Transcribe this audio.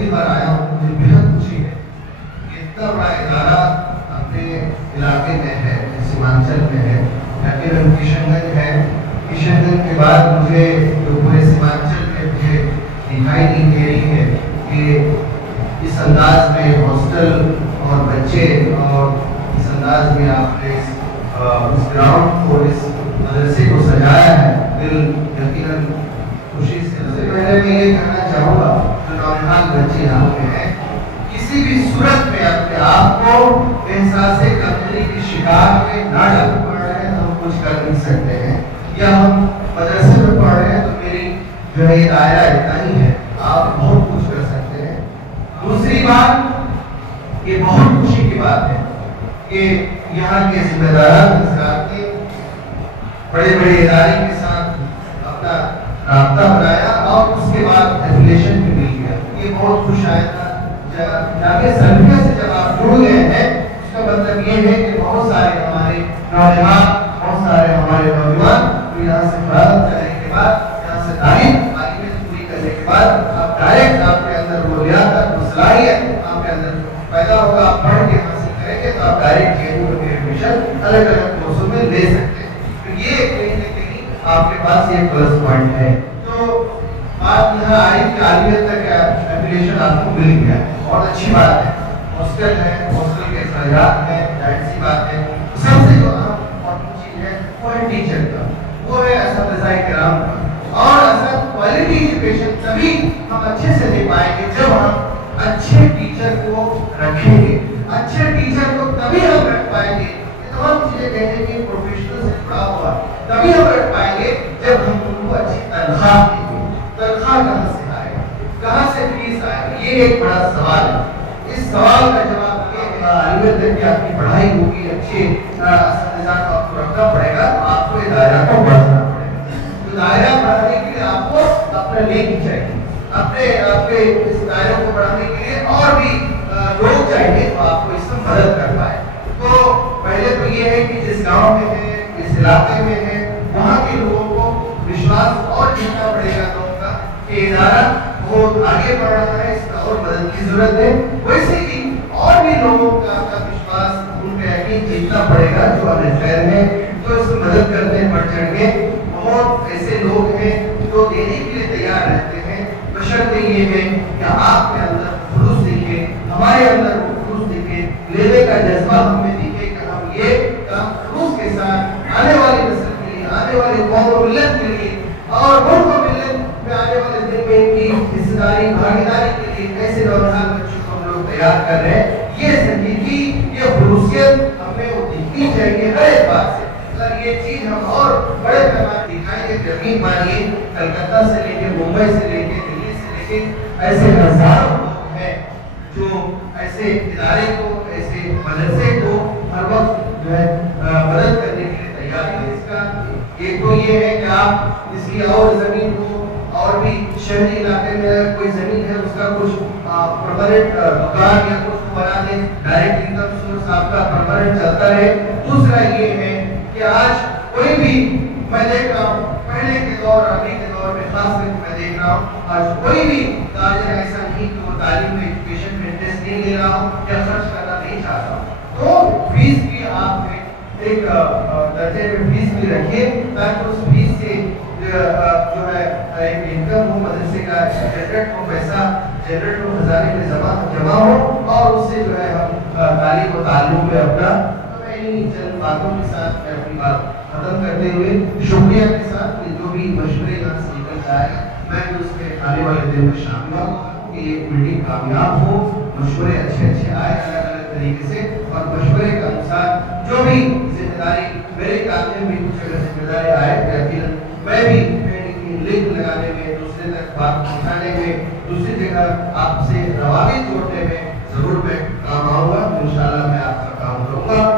पहली बार आया हूँ, मुझे बेहद खुशी है कि इतना बड़ा इदारा अपने इलाके में है, सीमांचल में है, केवल किशनगंज है। किशनगंज के बाद मुझे जो पूरे सीमांचल में मुझे दिखाई नहीं दे रही है कि इस अंदाज में हॉस्टल और बच्चे और इस अंदाज में आपने उस ग्राउंड को, इस मदरसे को सजाया है। दिल यकीनन खुशी से। सबसे पहले मैं ये कहना चाहूँगा, जो नौजवान बच्चे यहाँ पे हैं, किसी भी सूरत में अपने आप को एहसास कमजोरी की शिकार में ना डाल पड़ रहे हैं तो हम कुछ कर नहीं सकते हैं, या हम मदरसे में पढ़ रहे हैं तो मेरी जो है दायरा इतना ही है, आप बहुत कुछ कर सकते हैं। दूसरी बात, ये बहुत खुशी की बात है कि यहाँ के जिम्मेदार के बड़े बड़े इदारे के साथ अपना राब्ता बनाया और उसके बाद एफिलिएशन भी मिल गया। ये बहुत खुश आया। जाके सलफिया से जब आप जुड़ गए हैं, उसका मतलब ये है कि बहुत सारे हमारे नौजवान तो यहाँ से फराग करने के बाद, यहाँ से तालीम पूरी करने के बाद आप डायरेक्ट आपके अंदर वो लियाकत, वो सलाहियत आपके अंदर पैदा होगा। आप पढ़ के हासिल करेंगे तो आप डायरेक्ट एडमिशन अलग अलग कोर्सों में ले सकते हैं। तो ये कहीं न कहीं आपके पास ये प्लस पॉइंट है। तो बात यहाँ आई कि आलियत तक एफिलिएशन आपको मिल गया, बहुत अच्छी बात है। हॉस्टल है, हॉस्टल के अखराजात हैं, जाहिर सी बात है। सबसे जो इम्पोर्टेंट चीज है वो है टीचर का, वो है असतिज़ाए किराम का। और असल क्वालिटी एजुकेशन तभी हम अच्छे से दे पाएंगे जब हम अच्छे टीचर को रखेंगे। अच्छे टीचर को तभी हम रख पाएंगे, तमाम चीजें कहने की प्रोफेशनल से जुड़ा हुआ, तभी हम रख पाएंगे जब हम उनको अच्छी तनख्वाह देंगे। तनख्वाह कहाँ से आएगा, कहाँ से फीस आएगी, ये एक बड़ा सवाल है। इस सवाल का जवाब तक की आपकी पढ़ाई होगी, अच्छे असतिज़ा को आपको रखना पड़ेगा, तो आपको इस दायरा को बढ़ाना पड़ेगा। तो दायरा बढ़ाने के लिए आपको अपना लेनी चाहिए, अपने इस दायरे को बढ़ाने के लिए और भी लोग चाहिए तो आपको इसमें मदद कर पाए। तो पहले तो ये है कि जिस गांव में है, इस इलाके में है, वहाँ के लोगों को विश्वास और जीतना पड़ेगा लोगों का कि इदारा बहुत आगे बढ़ रहा है, इसका और मदद की जरूरत है। वैसे ही और भी लोगों का विश्वास, उनका यकीन जीतना पड़ेगा जो अहले खैर हैं, जो इसमें मदद करते हैं बढ़ चढ़ के। बहुत ऐसे लोग हैं जो देने के लिए तैयार रहते हैं, बशर्ते ये है कि आपके अंदर खुलूस दिखे, हमारे अंदर खुलूस दिखे, लेने का जज्बा हमें दिखे कि हम ये काम खुलूस के साथ आने वाली नस्ल के लिए, आने वाली कौम और मिल्लत के लिए और मुल्क और मिल्लत में आने वाले दिन में इनकी हिस्सेदारी, भागीदारी के लिए ऐसे नौजवान बच्चों को हम लोग तैयार कर रहे हैं। ये संजीदगी, ये खुलूसियत हमें वो दिखनी चाहिए हर एक बात से। अगर ये चीज हम और बड़े पैमाने दिखाएंगे, जमीन मानिए कलकत्ता से लेके मुंबई से लेके दिल्ली से लेके ऐसे हजारों लोग हैं जो ऐसे इदारे को, ऐसे मदरसे को हर वक्त जो है मदद करने के लिए तैयार है। इसका एक तो ये है कि आप इसकी और जमीन को, और भी शहरी इलाके में कोई जमीन है उसका कुछ परमानेंट दुकान या कुछ बना दें, डायरेक्ट इनकम सोर्स आपका परमानेंट चलता रहे। दूसरा ये है कि आज कोई भी, मैं देख रहा हूँ पहले के दौर, अभी के दौर में खास करके मैं देख रहा हूँ, आज कोई भी ताजिर ऐसा नहीं कि वो तालीम में, एजुकेशन में इंटरेस्ट नहीं ले रहा हो या खर्च करना नहीं चाहता। तो फीस भी आप एक दर्जे में फीस भी रखिए ताकि उस फीस से जो है एक इनकम हो, मदरसे का जनरेट हो, पैसा जनरेट हो, खजाने में जमा हो और उससे जो है हम तालीम और ताल्लुम में अपना। तो मैं इन चंद बातों के साथ मैं अपनी बात खत्म करते हुए शुक्रिया के साथ जो भी मशवरे यहाँ से निकल जाएगा, मैं भी उसमें आने वाले दिन में शामिल हूँ कि ये मीटिंग कामयाब हो, मशवरे अच्छे आए अलग अलग तरीके से, और मशवरे के अनुसार जो भी जिम्मेदारी मेरे काम में भी कुछ अगर जिम्मेदारी आए तो यकीनन मैं भी लिंक लगाने में, दूसरे तक बात पहुंचाने में, दूसरी जगह आपसे रवाबित जोड़ने में जरूर मैं